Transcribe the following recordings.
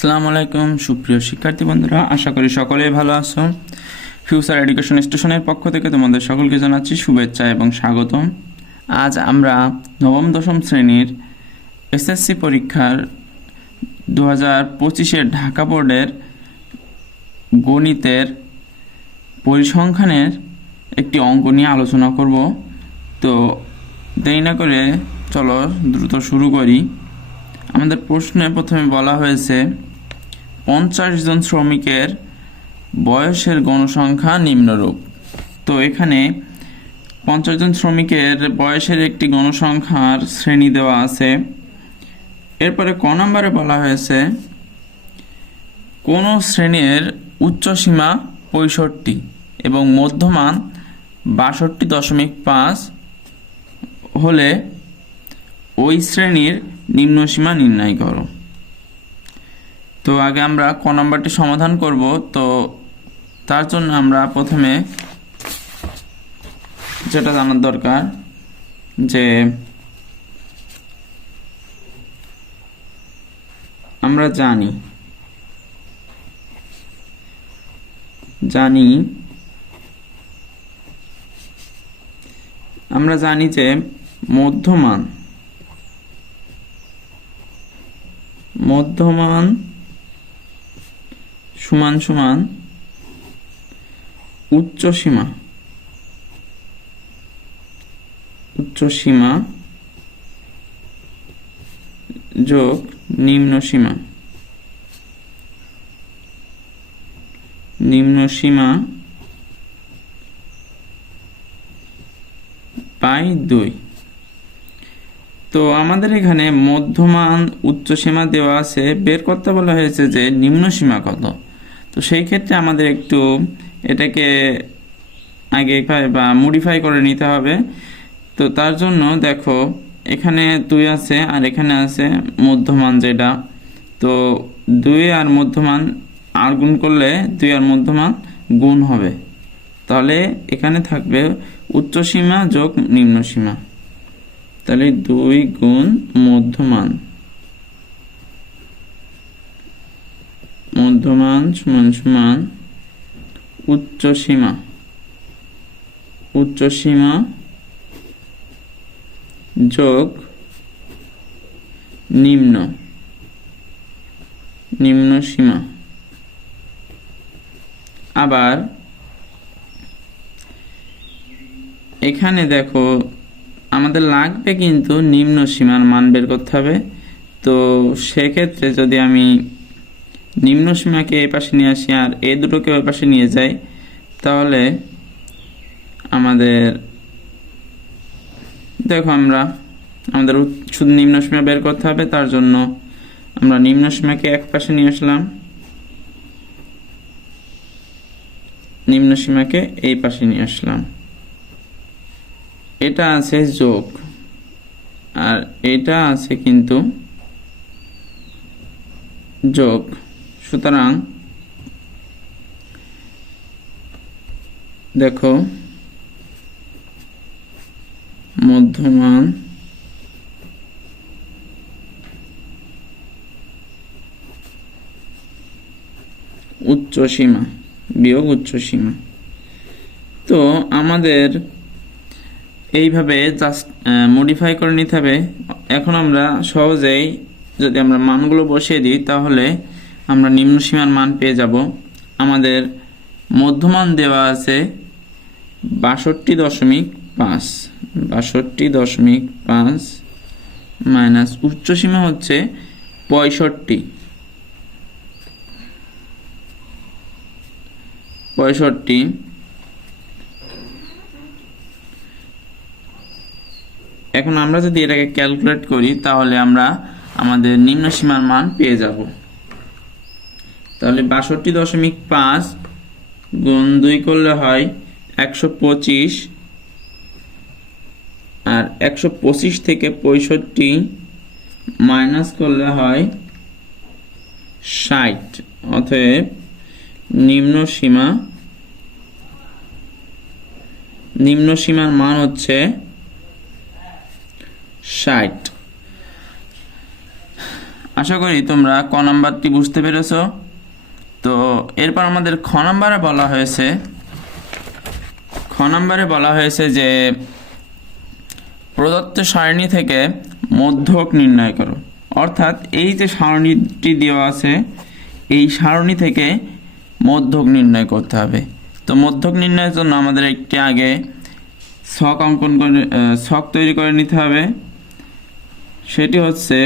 আসসালামু আলাইকুম, সুপ্রিয় শিক্ষার্থী বন্ধুরা, আশা করি সকলেই ভালো আছো। ফিউচার এডুকেশন স্টেশনের পক্ষ থেকে তোমাদের সকলকে জানাচ্ছি শুভেচ্ছা এবং স্বাগতম। আজ আমরা নবম, দশম শ্রেণির এসএসসি পরীক্ষার দু হাজার পঁচিশের ঢাকা বোর্ডের গণিতের পরিসংখ্যানের একটি অঙ্ক নিয়ে আলোচনা করব। তো দেরি না করে চলো দ্রুত শুরু করি। আমাদের প্রশ্নে প্রথমে বলা হয়েছে পঞ্চাশ জন শ্রমিকের বয়সের গণসংখ্যা নিম্নরূপ। তো এখানে পঞ্চাশ জন শ্রমিকের বয়সের একটি গণসংখ্যার শ্রেণি দেওয়া আছে। এরপরে ক নম্বরে বলা হয়েছে, কোন শ্রেণির উচ্চসীমা পঁয়ষট্টি এবং মধ্যমান বাষট্টি দশমিক পাঁচ হলে ওই শ্রেণির নিম্নসীমা নির্ণয় করো। তো আগে আমরা ক নম্বরটি সমাধান করব। তো তার জন্য আমরা প্রথমে যেটা জানার দরকার যে আমরা জানি জানি, আমরা জানি যে মধ্যমান মধ্যমান সমান সমান উচ্চ সীমা। উচ্চ সীমা যোগ নিম্ন সীমা। নিম্ন সীমা পাই দুই। তো আমাদের এখানে মধ্যমান উচ্চ সীমা দেওয়া আছে। বের করতে বলা হয়েছে যে নিম্ন সীমা কত? তো সেই ক্ষেত্রে আমাদের একটু এটাকে আগে বা মডিফাই করে নিতে হবে। তো তার জন্য দেখো, এখানে দুই আছে আর এখানে আছে মধ্যমান যেটা। তো দুই আর মধ্যমান আর গুণ করলে দুই আর মধ্যমান গুণ হবে। তাহলে এখানে থাকবে উচ্চ সীমা যোগ নিম্ন সীমা। তাহলে দুই গুণ মধ্যমান। মধ্যমান সমান সমান উচ্চ সীমা। উচ্চ সীমা যোগ নিম্ন। নিম্ন সীমা। আবার এখানে দেখো, আমাদের লাগবে কিন্তু নিম্ন সীমার মান বের করতে হবে। তো সেক্ষেত্রে যদি আমি নিম্ন সীমাকে এই পাশে নিয়ে আসি আর এই দুটোকে ওই পাশে নিয়ে যাই, তাহলে আমাদের, দেখো আমরা, আমাদের শুধু নিম্ন সীমা বের করতে হবে, তার জন্য আমরা নিম্ন সীমাকে এক পাশে নিয়ে আসলাম। নিম্ন সীমাকে এই পাশে নিয়ে আসলাম। এটা আছে যোগ, আর এটা আছে কিন্তু যোগ। সুতরাং, দেখো, মধ্যমান উচ্চ সীমা বিয়োগ উচ্চ সীমা তো আমাদের এইভাবে জাস্ট মডিফাই করে নিতে হবে। এখন আমরা সহজেই যদি আমরা মানগুলো বসিয়ে দিই, তাহলে আমরা নিম্ন সীমার মান পেয়ে যাব। আমাদের মধ্যমান দেওয়া আছে বাষট্টি দশমিক পাঁচ। বাষট্টি দশমিক পাঁচ মাইনাস উচ্চ সীমা হচ্ছে পঁয়ষট্টি। পঁয়ষট্টি। এখন আমরা যদি এটাকে ক্যালকুলেট করি, তাহলে আমরা আমাদের নিম্ন সীমার মান পেয়ে যাব। তাহলে বাষট্টি দশমিক পাঁচ গুণ দুই করলে হয় একশো পঁচিশ। আর একশো পঁচিশ থেকে পঁয়ষট্টি মাইনাস করলে হয় ষাট। অতএব নিম্ন সীমা, নিম্ন সীমার মান হচ্ছে ষাট। আশা করি তোমরা ক নাম্বারটি বুঝতে পেরেছ। তো এরপর আমাদের খ নাম্বারে বলা হয়েছে, খ নাম্বারে বলা হয়েছে যে প্রদত্ত সারণী থেকে মধ্যক নির্ণয় করো। অর্থাৎ এই যে সারণীটি দেওয়া আছে, এই সারণী থেকে মধ্যক নির্ণয় করতে হবে। তো মধ্যক নির্ণয়ের জন্য আমাদের একটি আগে ছক অঙ্কন করে ছক তৈরি করে নিতে হবে। সেটি হচ্ছে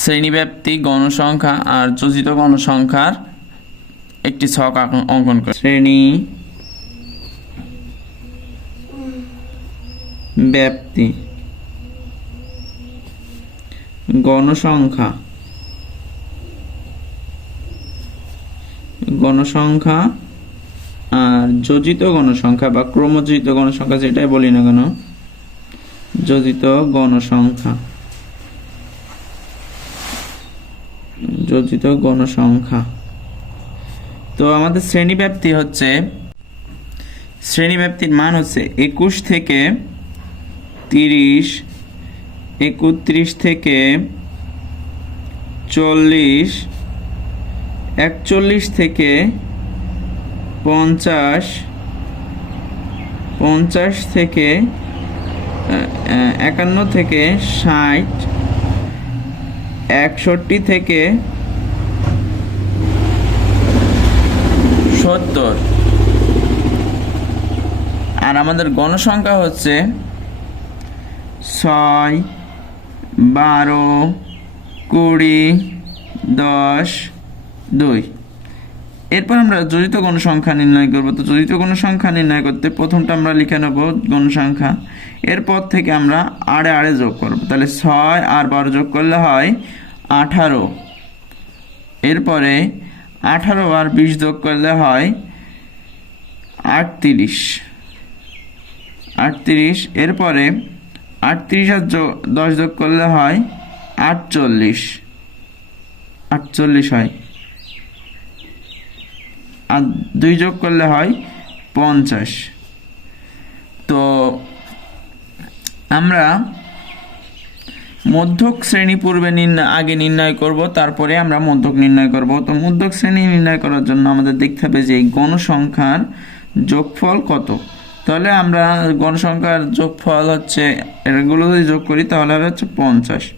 শ্রেণীব্যাপ্তি গণসংখ্যা আর যোজিত গণসংখ্যার একটি ছক অঙ্কন করে। শ্রেণি ব্যাপ্তি গণসংখ্যা গণসংখ্যা আর যোজিত গণসংখ্যা বা ক্রমযোজিত গণসংখ্যা যেটাই বলি না কেন, যোজিত গণসংখ্যা। যোজিত গণসংখ্যা। তো আমাদের শ্রেণি ব্যাপ্তি হচ্ছে শ্রেণি ব্যাপ্তির মান হচ্ছে একুশ থেকে তিরিশ, একত্রিশ থেকে চল্লিশ, একচল্লিশ থেকে পঞ্চাশ পঞ্চাশ থেকে একান্ন থেকে ষাট, একষট্টি থেকে সত্তর আর আমাদের গণসংখ্যা হচ্ছে ছয়, বারো, কুড়ি, দশ, দুই। এরপর আমরা জড়িত গণসংখ্যা নির্ণয় করব। তো জড়িত গণসংখ্যা নির্ণয় করতে প্রথমটা আমরা লিখে নেব গণসংখ্যা। এরপর থেকে আমরা আড়ে আড়ে যোগ করব। তাহলে ছয় আর বারো যোগ করলে হয় আঠারো। এরপরে আঠারো আর বিশ যোগ করলে হয় আটত্রিশ। আটত্রিশ, এরপরে আটত্রিশ আর দশ যোগ করলে হয় আটচল্লিশ। আটচল্লিশ হয়। আর দুই যোগ করলে হয় পঞ্চাশ। তো আমরা মধ্যক শ্রেণি পূর্বে নির্ণয়, আগে নির্ণয় করব, তারপরে আমরা মধ্যক নির্ণয় করব। তো মধ্যক শ্রেণি নির্ণয় করার জন্য আমাদের দেখতে হবে যে গণসংখ্যার যোগফল কত। তাহলে আমরা গণসংখ্যার যোগফল হচ্ছে এগুলো যদি যোগ করি, তাহলে হবে হচ্ছে পঞ্চাশ।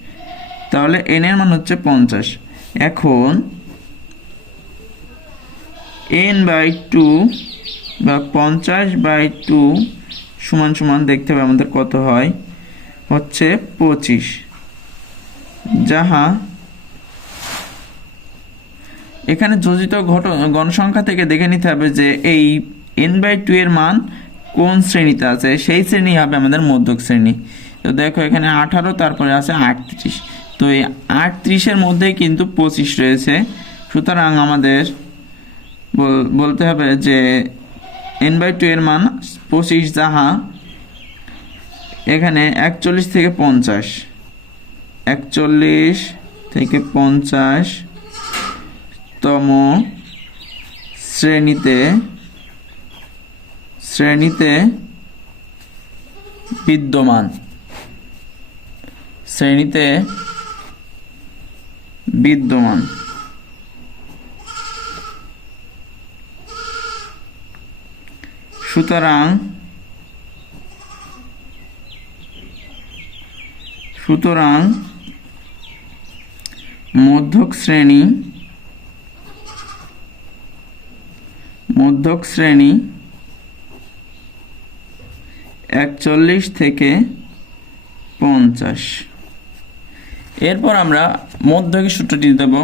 তাহলে এন এর মান হচ্ছে পঞ্চাশ। এখন এন বাই টু বা পঞ্চাশ বাই টু সমান সমান দেখতে হবে আমাদের কত হয়, হচ্ছে পঁচিশ। যাহা এখানে যোজিত ঘট গণসংখ্যা থেকে দেখে নিতে হবে যে এই এন বাই টু এর মান কোন শ্রেণীতে আছে? সেই শ্রেণি হবে আমাদের মধ্যক শ্রেণি। তো দেখো এখানে আঠারো, তারপরে আছে আটত্রিশ। তো এই আটত্রিশের মধ্যেই কিন্তু পঁচিশ রয়েছে। সুতরাং আমাদের বলতে হবে যে এন বাই টু এর মান পঁচিশ যাহা এখানে একচল্লিশ থেকে পঞ্চাশ। একচল্লিশ থেকে পঞ্চাশ তম শ্রেণীতে শ্রেণীতে বিদ্যমান। শ্রেণীতে বিদ্যমান। সুতরাং সুতরাং মধ্যক শ্রেণি মধ্যক শ্রেণি একচল্লিশ থেকে পঞ্চাশ। এরপর আমরা মধ্যকের সূত্রটি দেব।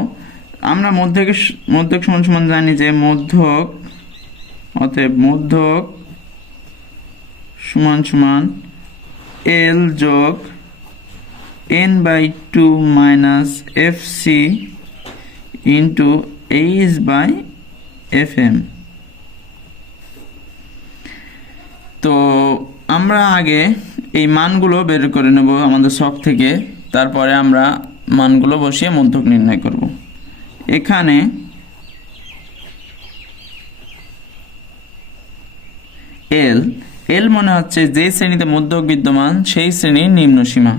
আমরা মধ্যকে মধ্যক সমান সমান জানি যে মধ্যক, অতএব মধ্যক সমান সমান এল যোগ N by two minus F C into H by F M তো আমরা আগে এই মানগুলো বের করে নেব আমাদের শখ থেকে, তারপরে আমরা মানগুলো বসিয়ে মধ্যক নির্ণয় করব। এখানে এল এল মনে হচ্ছে যে শ্রেণীতে মধ্যক বিদ্যমান, সেই শ্রেণির নিম্ন সীমা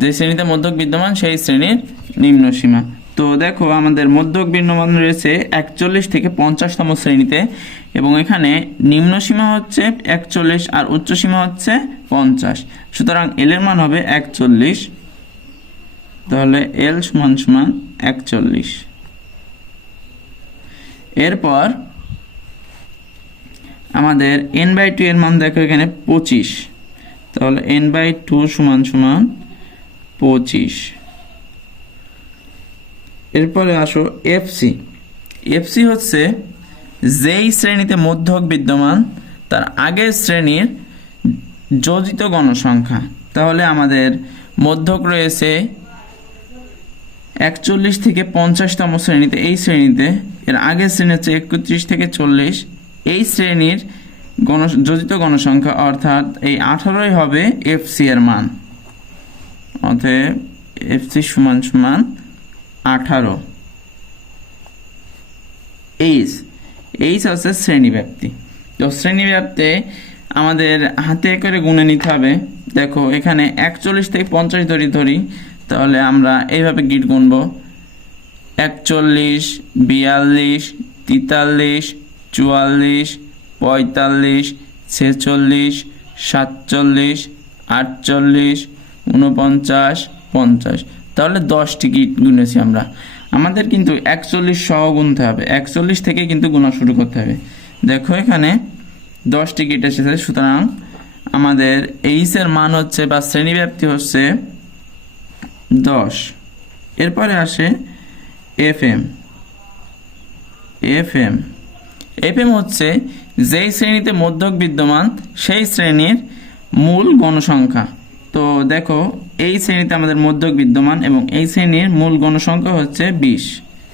যে শ্রেণীতে মধ্যক বিদ্যমান, সেই শ্রেণির নিম্ন সীমা। তো দেখো, আমাদের মধ্যক বিদ্যমান রয়েছে একচল্লিশ থেকে পঞ্চাশতম শ্রেণীতে এবং এখানে নিম্ন সীমা হচ্ছে একচল্লিশ আর উচ্চ সীমা হচ্ছে পঞ্চাশ। সুতরাং এল এর মান হবে একচল্লিশ। তাহলে এল সমান সমান একচল্লিশ। এরপর আমাদের এন বাই টু এর মান দেখো এখানে পঁচিশ। তাহলে এন বাই টু সমান সমান পঁচিশ। এরপরে আসো এফসি এফসি হচ্ছে যেই শ্রেণীতে মধ্যক বিদ্যমান, তার আগের শ্রেণির যোজিত গণসংখ্যা। তাহলে আমাদের মধ্যক রয়েছে একচল্লিশ থেকে পঞ্চাশতম শ্রেণীতে। এই শ্রেণীতে, এর আগের শ্রেণি হচ্ছে একত্রিশ থেকে চল্লিশ। এই শ্রেণির গণ, যোজিত গণসংখ্যা, অর্থাৎ এই আঠারোই হবে এফসি এর মান। অতএব এফসি সমান সমান আঠারো। এইচ এইচ হচ্ছে শ্রেণীব্যাপ্তি। তো শ্রেণীব্যাপ্তে আমাদের হাতে করে গুণে নিতে হবে। দেখো, এখানে একচল্লিশ থেকে পঞ্চাশ ধরি ধরি, তাহলে আমরা এইভাবে গিট গুনব। একচল্লিশ, বিয়াল্লিশ, তেতাল্লিশ, চুয়াল্লিশ, পঁয়তাল্লিশ, ছেচল্লিশ, সাতচল্লিশ, আটচল্লিশ উনপঞ্চাশ পঞ্চাশ। তাহলে দশটি গিট গুনেছি আমরা? আমাদের কিন্তু একচল্লিশ সহ গুনতে হবে। একচল্লিশ থেকে কিন্তু গুণা শুরু করতে হবে। দেখো এখানে দশটি গিট এসেছে? সুতরাং আমাদের এইচের মান হচ্ছে বা শ্রেণীব্যাপ্তি হচ্ছে দশ। এরপরে আসে F M F M F M হচ্ছে যেই শ্রেণীতে মধ্যক বিদ্যমান, সেই শ্রেণির মূল গণসংখ্যা। তো দেখো, এই শ্রেণীতে আমাদের মধ্যক বিদ্যমান এবং এই শ্রেণির মূল গণসংখ্যা হচ্ছে বিশ।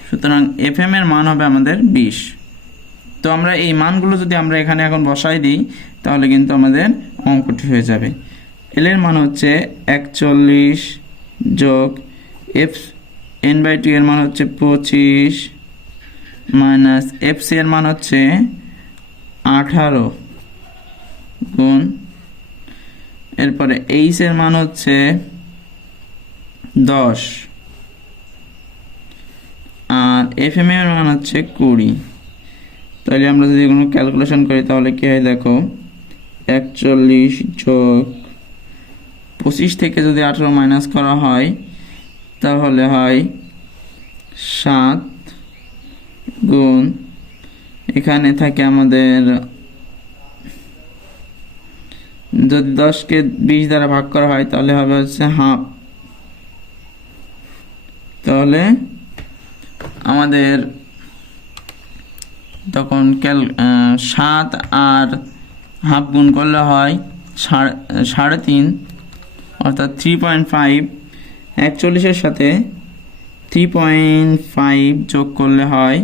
সুতরাং এফ এর মান হবে আমাদের বিশ। তো আমরা এই মানগুলো যদি আমরা এখানে এখন বসাই দিই, তাহলে কিন্তু আমাদের অঙ্কটি হয়ে যাবে। এল এর মান হচ্ছে একচল্লিশ যোগ এফ এন বাই টু এর মান হচ্ছে পঁচিশ মাইনাস এফ সি এর মান হচ্ছে আঠারো গুণ এরপরে এইচ এর মান হচ্ছে দশ। আর এফ এম এর মান হচ্ছে কুড়ি। তাহলে আমরা যদি কোনো ক্যালকুলেশন করি, তাহলে কী হয় দেখো, একচল্লিশ যোগ পঁচিশ থেকে যদি আঠেরো মাইনাস করা হয়, তাহলে হয় সাত গুণ। এখানে থাকে আমাদের যদি দশকে বিশ দ্বারা ভাগ করা হয়, তাহলে হবে হচ্ছে হাফ তাহলে আমাদের তখন ক্যাল সাত আর হাফ গুণ করলে হয় সাড়ে তিন, অর্থাৎ থ্রি পয়েন্ট ফাইভ একচল্লিশের সাথে থ্রি পয়েন্ট ফাইভ যোগ করলে হয়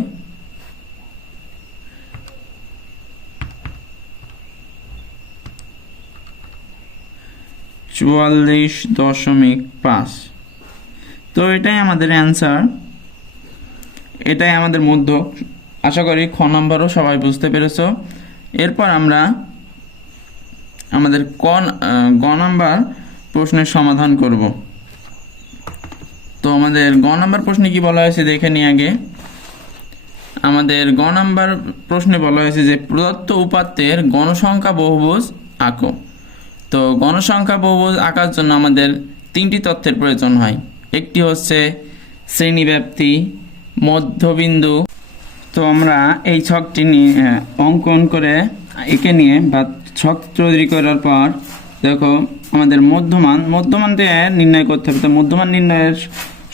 চুয়াল্লিশ দশমিক পাঁচ। তো এটাই আমাদের অ্যান্সার এটাই আমাদের মধ্য আশা করি খ নম্বরও সবাই বুঝতে পেরেছ। এরপর আমরা আমাদের ক গ নাম্বার প্রশ্নের সমাধান করব। তো আমাদের গ নাম্বার প্রশ্নে কি বলা হয়েছে দেখে নিই আগে। আমাদের গ নাম্বার প্রশ্নে বলা হয়েছে যে প্রদত্ত উপাত্তের গণসংখ্যা বহুভুজ আঁকো তো গণসংখ্যা বহুভুজ আঁকার জন্য আমাদের তিনটি তথ্যের প্রয়োজন হয়। একটি হচ্ছে শ্রেণীব্যাপ্তি, মধ্যবিন্দু। তো আমরা এই ছকটি নিয়ে অঙ্কন করে এঁকে নিয়ে বা ছক তৈরি করার পর দেখো আমাদের মধ্যমান। মধ্যমান দিয়ে নির্ণয় করতে হবে। তো মধ্যমান নির্ণয়ের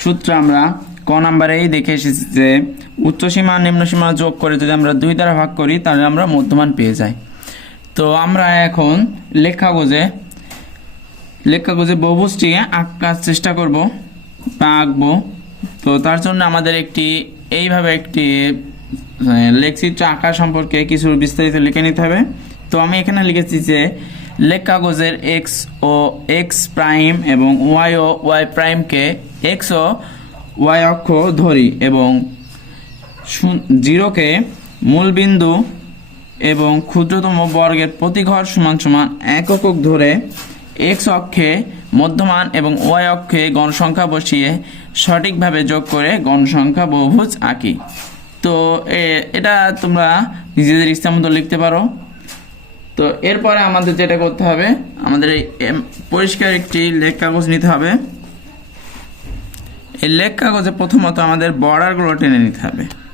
সূত্র আমরা ক নাম্বারেই দেখে এসেছি যে উচ্চসীমা, নিম্নসীমা যোগ করে যদি আমরা দুই দ্বারা ভাগ করি, তাহলে আমরা মধ্যমান পেয়ে যাই। তো আমরা এখন লেখাগোজে লেখাগোজে বহুভুজটি আঁকার চেষ্টা করব বা আঁকবো। তো তার জন্য আমাদের একটি, এইভাবে একটি লেখচিত্র আঁকা সম্পর্কে কিছু বিস্তারিত লিখে নিতে হবে। তো আমি এখানে লিখেছি যে লেখ কাগজের এক্স ও এক্স প্রাইম এবং ওয়াই ও ওয়াই প্রাইমকে এক্স ও ওয়াই অক্ষ ধরি এবং জিরোকে মূলবিন্দু এবং ক্ষুদ্রতম বর্গের প্রতি ঘর সমান সমান এক একক ধরে এক্স অক্ষে মধ্যমান এবং ওয়াই অক্ষে গণসংখ্যা বসিয়ে সঠিকভাবে যোগ করে গণসংখ্যা বহুভুজ আঁকি। তো এটা তোমরা নিজেদের ইচ্ছা মতো লিখতে পারো। তো, এরপরে আমাদের যেটা করতে হবে, আমাদের এই পরিষ্কার একটি লেখ কাগজ নিতে হবে। এই লেখ কাগজে প্রথমত আমাদের বর্ডারগুলো টেনে নিতে হবে।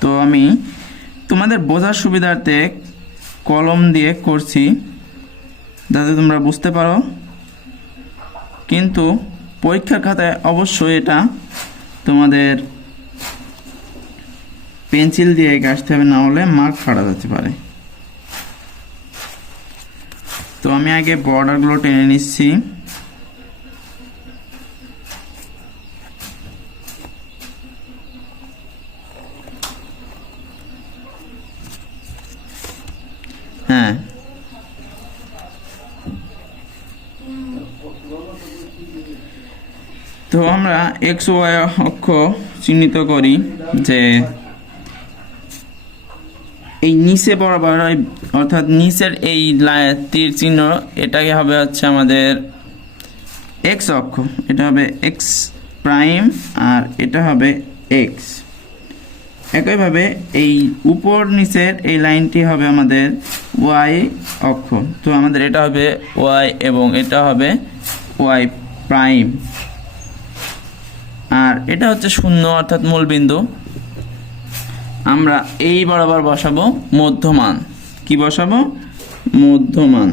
তো আমি তোমাদের বোঝার সুবিধার্থে কলম দিয়ে করছি, যাতে তোমরা বুঝতে পারো। কিন্তু পরীক্ষার খাতায় অবশ্যই এটা তোমাদের পেন্সিল দিয়ে এঁকে আসতে হবে, না হলে মার্ক ফাটা যেতে পারে। তো আমি আগে বর্ডারগুলো টেনে নিচ্ছি হ্যাঁ তো আমরা এক্স ওয়াই অক্ষ চিহ্নিত করি যে এই নিচে বরাবর অর্থাৎ নিচের এই তীর চিহ্ন, এটাকে হবে হচ্ছে আমাদের এক্স অক্ষ। এটা হবে এক্স প্রাইম আর এটা হবে এক্স একইভাবে এই উপর নিচের এই লাইনটি হবে আমাদের ওয়াই অক্ষ। তো আমাদের এটা হবে ওয়াই এবং এটা হবে ওয়াই প্রাইম আর এটা হচ্ছে শূন্য অর্থাৎ মূলবিন্দু আমরা এই বরাবর বসাবো মধ্যমান। কি বসাবো? মধ্যমান।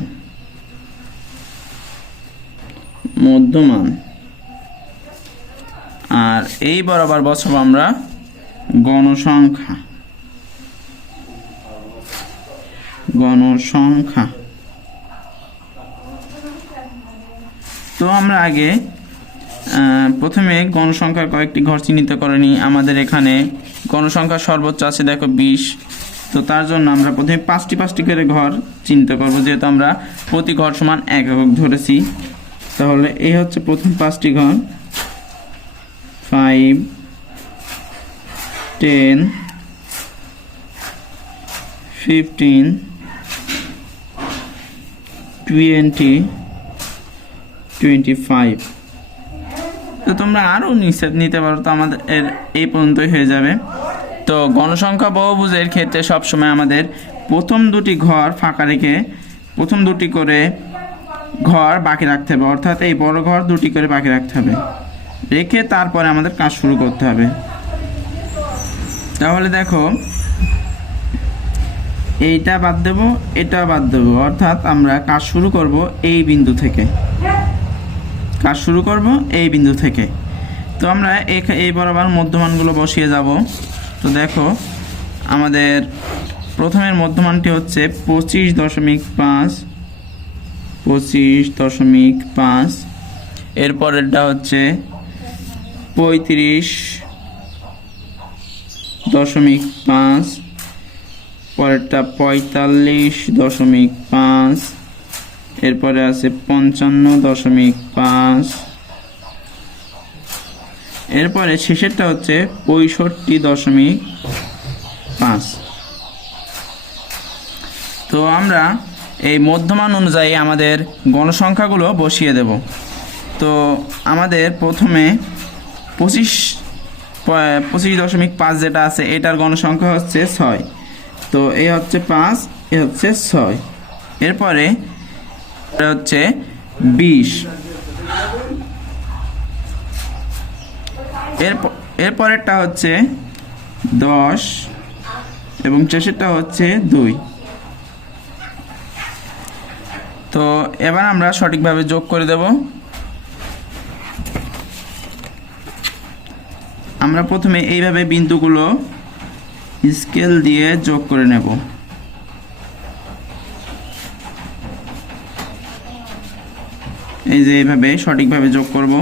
মধ্যমান। আর এই বরাবর বসাবো আমরা গণসংখ্যা। গণসংখ্যা। তো আমরা আগে প্রথমে গণসংখ্যার কয়েকটি ঘর চিহ্নিত করে নিই আমাদের এখানে গণসংখ্যা সর্বোচ্চ আছে, দেখো, বিশ। তো তার জন্য আমরা প্রথমে পাঁচটি পাঁচটি করে ঘর চিহ্নিত করব, যেহেতু আমরা প্রতি ঘর সমান এক একক ধরেছি। তাহলে এই হচ্ছে প্রথম পাঁচটি ঘর। Five ten fifteen twenty twenty five তো তোমরা আরও নিষেধ নিতে পারো, তো আমাদের এর এই পর্যন্তই হয়ে যাবে। তো গণসংখ্যা বহুভুজের ক্ষেত্রে সবসময় আমাদের প্রথম দুটি ঘর ফাঁকা রেখে প্রথম দুটি করে ঘর বাকি রাখতে হবে, অর্থাৎ এই বড় ঘর দুটি করে বাকি রাখতে হবে। রেখে তারপরে আমাদের কাজ শুরু করতে হবে। তাহলে দেখো, এইটা বাদ দেবো, এটা বাদ দেবো, অর্থাৎ আমরা কাজ শুরু করব এই বিন্দু থেকে। কাজ শুরু করব এই বিন্দু থেকে। তো আমরা এই বরাবর মধ্যমানগুলো বসিয়ে যাব। তো দেখো, আমাদের প্রথমের মধ্যমানটি হচ্ছে পঁচিশ দশমিক পাঁচ, পঁচিশ দশমিক পাঁচ। এরপরেরটা হচ্ছে পঁয়ত্রিশ দশমিক পাঁচ, পরেরটা পঁয়তাল্লিশ দশমিক পাঁচ। এরপরে আছে পঞ্চান্ন দশমিক পাঁচ। এরপরে শেষেরটা হচ্ছে পঁয়ষট্টি দশমিক পাঁচ। তো আমরা এই মধ্যমান অনুযায়ী আমাদের গণসংখ্যাগুলো বসিয়ে দেব। তো আমাদের প্রথমে পঁচিশ পঁচিশ দশমিক পাঁচ যেটা আছে, এটার গণসংখ্যা হচ্ছে ছয়। তো এই হচ্ছে পাঁচ, এ হচ্ছে ছয়। এরপরে হচ্ছে বিশ। এরপ- এরপরেরটা হচ্ছে দশ এবং শেষেরটা হচ্ছে দুই। তো এবার আমরা সঠিকভাবে যোগ করে দেব। আমরা প্রথমে এইভাবে বিন্দুগুলো স্কেল দিয়ে যোগ করে নেব। এই যে এইভাবে সঠিকভাবে যোগ করব।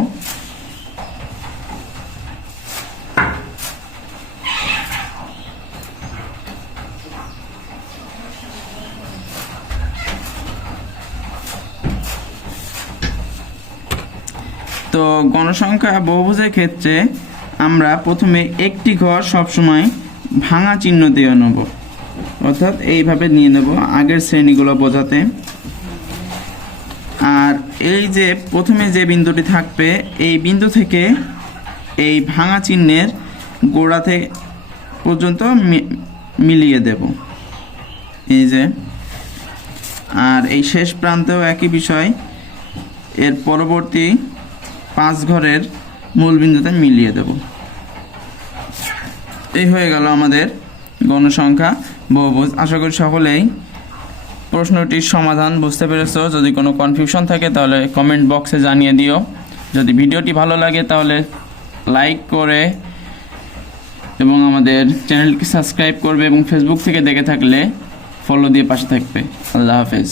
তো গণসংখ্যা বহুভুজের ক্ষেত্রে আমরা প্রথমে একটি ঘর সবসময় ভাঙা চিহ্ন দিয়ে নেব। অর্থাৎ এইভাবে নিয়ে নেব আগের শ্রেণীগুলো বোঝাতে। আর এই যে প্রথমে যে বিন্দুটি থাকবে, এই বিন্দু থেকে এই ভাঙা চিহ্নের গোড়া থেকে পর্যন্ত মিলিয়ে দেব। এই যে, আর এই শেষ প্রান্তেও একই বিষয়, এর পরবর্তী পাঁচ ঘরের মূল বিন্দুতে মিলিয়ে দেব। এই হয়ে গেল আমাদের গণসংখ্যা বহুভুজ। আশা করি সকলেই প্রশ্নটির সমাধান বুঝতে পেরেছ? যদি কোনো কনফিউশন থাকে, তাহলে কমেন্ট বক্সে জানিয়ে দিও। যদি ভিডিওটি ভালো লাগে, তাহলে লাইক করে এবং আমাদের চ্যানেলকে সাবস্ক্রাইব করবে এবং ফেসবুক থেকে দেখে থাকলে ফলো দিয়ে পাশে থাকবে। আল্লাহ হাফেজ।